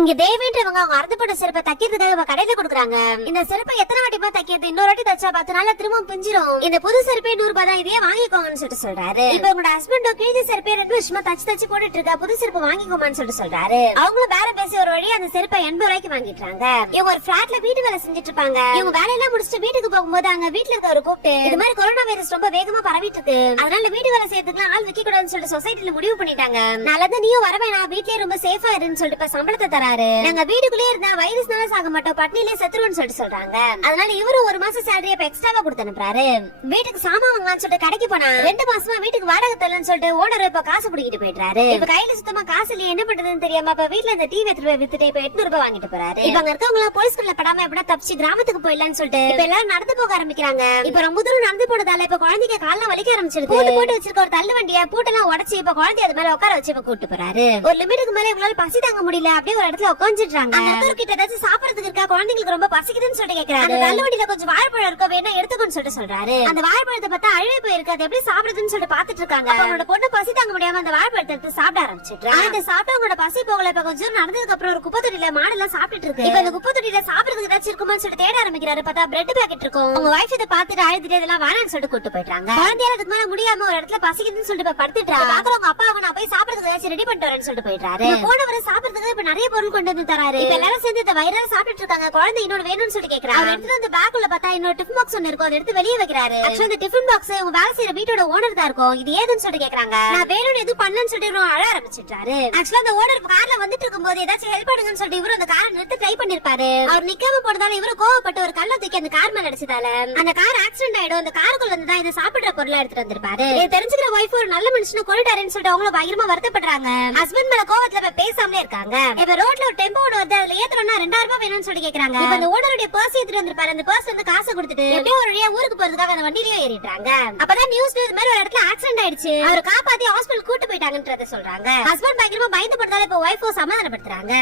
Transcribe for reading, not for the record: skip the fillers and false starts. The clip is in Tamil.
இங்க தேவின்றவங்க அவங்க அறுத்துப்பட்ட செருப்பை தைக்கிறதுக்காக கடையில கொடுக்குறாங்க. இந்த செருப்பை எத்தனை வாட்டிமா தைக்கிறது, இன்னொரு வாட்டி தச்சா 10 நாள்ல திரும்ப பிஞ்சிரும். இந்த புது செருப்பே 100 ரூபாய் தான், இதையே வாங்கிக்கோங்கன்னு சொல்றாரு. இப்ப உங்களோட ஹஸ்பண்டோ கிழிஞ்ச செருப்பே 2 வருஷமா தச்சு போட்டுட்டு இருக்கா, புது செருப்பு வாங்கிக்கோமான்னு சொல்றாரு. அவங்களும் பேரம் பேசி ஒரு வழியா அந்த செருப்பை 80 ரூபாய்க்கு வாங்கிட்டாங்க. இவங்க ஒரு பிளாட்ல வீட்டு வேலை செஞ்சுட்டு இருப்பாங்க. இவங்க வேலையெல்லாம் முடிச்சுட்டு வீட்டுக்கு போகும்போது அங்க வீட்டுல இருக்க ஒரு கூப்பிட்டு இது மாதிரி கொரோனா வைரஸ் ரொம்ப வேகமா பரவிட்டு இருக்கு, அதனால வீட்டு வேலை செய்யறதுக்கு ஆள் வைக்க கூடாதுன்னு சொல்லிட்டு சொசைட்டில முடிவு பண்ணிட்டாங்க. நல்லது நீயும் வர வேணாம், வீட்லயே ரொம்ப சேஃபா இருன்னு சொல்லிட்டு சம்பளத்தை தராரு. நாங்க வீட்டுக்குள்ளே இருந்தா வைரஸ்னால சாக மாட்டோம், பட்னிலே செத்துருவோம்னு சொல்றாங்க. அதனால இவரும் 1 மாசம் சேலரியை எக்ஸ்ட்ராவா கொடுத்து அனுப்புறாரு. வீட்டுக்கு சாமான் வாங்கலாம்னு சொல்லிட்டு கடைக்கு போனா 2 மாசமா வீட்டுக்கு வாடகை தரலன்னு சொல்லிட்டு ஓனர் இப்ப காசு பிடிக்கிட்டு போயிட்டாரு. இப்ப கையில சுத்தமா காசு இல்லையே, என்ன பண்றதுன்னு தெரியாம இப்ப வீட்டுல இந்த டிவி வித்துட்டு இப்ப 800 ரூபாய் வாங்கிட்டு போறாரு. இப்ப அங்க இருக்கவங்க போலீஸ்குள்ள படாம எப்படா தப்பிச்சு கிராமத்துக்கு போயிடலாம்னு சொல்லிட்டு இப்ப எல்லாரும் நடந்து போக ஆரம்பிக்கிறாங்க. இப்ப ரொம்ப தூரம் நடந்து போனதால இப்ப குழந்தைக்கு கால்ல வலிக்க ஆரம்பிச்சிருக்கு. போட்டு வச்சிருக்க ஒரு தள்ளு வண்டிய பூட்டெல்லாம் உடைச்சு இப்ப குழந்தைய அது மேல உட்கார வச்சு இப்ப கூட்டு போறாரு. ஒரு லிமிட்டுக்கு மேல இவங்களால பசி தாங்க முடியல, அப்படியே ஒரு இடத்துல உட்காந்துட்டாங்க. கிட்ட ஏதாச்சும் சாப்பிடறதுக்கு இருக்கா, குழந்தைங்களுக்கு ரொம்ப பசிக்குதுன்னு சொல்லிட்டு கேக்குறாரு. அந்த தள்ளு வண்டியில கொஞ்சம் வாழைப்பழம் இருக்கோ, வேணா எடுத்துக்கோன்னு சொல்றாரு. அந்த வாழைப்பழத்தை பார்த்தா அழுவே போயிருக்கு, அது எப்படி சாப்பிடுறதுன்னு சொல்லிட்டு பாத்துட்டு இருக்காங்க. அவங்களோட பொண்ணு பசி தாங்க முடியாம அந்த வாழைப்பழத்தை எடுத்து சாப்பிட ஆரம்பிச்சிட்டு அந்த சாப்பிட்டு அவங்களோட பசி போகல. இப்ப கொஞ்சம் நடந்ததுக்கு அப்புறம் ஒரு குப்பை தொட்டியில மாடெல்லாம் சாப்பிட்டு இருக்கு. இப்ப அந்த குப்பை தொட்டியில சாப்பிடுறதுக்கு ஏதாச்சும் இருக்குமான்னு சொல்லிட்டு தேட ஆரம்பிக்கிறாரு. பார்த்தா பிரெட் பாக்கெட் இருக்கும். அவங்க வைஃப் இதை பாத்துட்டு அழுதுட்டு இதெல்லாம் வேணாம்னு சொல்லிட்டு கூட்டு போயிட்டாங்க. குழந்தையால அதுக்கு மேல முடியாம ஒரு இடத்துல பசிக்குதுன்னு சொல்லிட்டு படுத்துட்டா. அவங்க அப்பா நான் போய் சாப்பிடுறதுக்கு ஏதாச்சும் ரெடி பண்ணிட்டு வரேன்னு சொல்லிட்டு போயிட்டாரு. போனவரை சாப்பிடுறதுக்கு இப்ப நிறைய பொருள் கொண்டு வந்து தராரு. இப்ப எல்லாரும் சேர்ந்து இந்த வயிறால சாப்பிட்டு இருக்காங்க. குழந்தை இன்னொரு வேணும்னு சொல்லிட்டு கேக்குறாரு. அவர் எடுத்து வந்து பேக்குள்ள பார்த்தா இன்னொரு டிஃபன் பாக்ஸ் ஒன்னு இருக்கும், அதை எடுத்து வெளியே வைக்கிறாரு. ஆக்சுவலி இந்த டிஃபன் பாக்ஸ் உங்க வேலை செய்யற வீட்டோட ஓனர் தான் இருக்கும். இது ஏதுன்னு சொல்லிட்டு கேக்குறாங்க. நான் வேணும்னு எதுவும் பண்ணலன்னு சொல்லிட்டு அழ ஆரம்பிச்சிட்டாரு. ஆக்சுவலா அந்த ஓனர் கார்ல வந்துட்டு இருக்கும்போது ஏதாச்சும் ஹெல்ப் பண்ணுங்கன்னு சொல்லிட்டு இவரு அந்த காரை நிறுத்த ட்ரை பண்ணிருப்பாரு. அவர் நிக்காம போனதால இவரு கோவப்பட்டு ஒரு கல்ல தூக்கி அந்த கார் மேல அடிச்சதால அந்த கார் ஆக்சிடென்ட் ஆயிடும். அந்த காருக்குள்ள வந்து தான் இதை சாப்பிடுற பொருளா எடுத்துட்டு வந்திருப்பாரு. தெரிஞ்சுக்கிற வைஃப் ஒரு நல்ல மனுஷனை கொண்டுட்டாருன்னு சொல்லிட்டு அவங்களும் பயங்கரமா வருத்தப்படுறாங்க. ஹஸ்பண்ட் மேல கோவத்துல பேசாமலே இருக்காங்க. இப்ப ரோட்ல ஒரு டெம்போ ஒன்று வருது, அதுல ஏத்துறோம்னா 2000 ரூபாய் வேணும்னு சொல்லி கேக்குறாங்க. இப்ப அந்த ஓனருடைய பர்ஸ் எடுத்துட்டு வந்திருப்பாரு. அந்த பர்ஸ் வந்து காசை கொடுத்துட்டு எப்படியோ ஒரு வழியா ஊருக்கு போறதுக்காக அந்த வண்டியிலேயே ஏறிட்டாங்க. அப்பதான் நியூஸ்ல இது மாதிரி ஒரு இடத்துல ஆக்சிடென்ட் ஆயிடுச்சு, அவர் காப்பாத்தி ஹாஸ்பிடல் கூட்டு போயிட்டாங்கன்றத சொல்றாங்க. ஹஸ்பண்ட் பயங்கரமா பயந்து படுறதால இப்ப வைஃபோ சமாதானப்படுத்துறாங்க.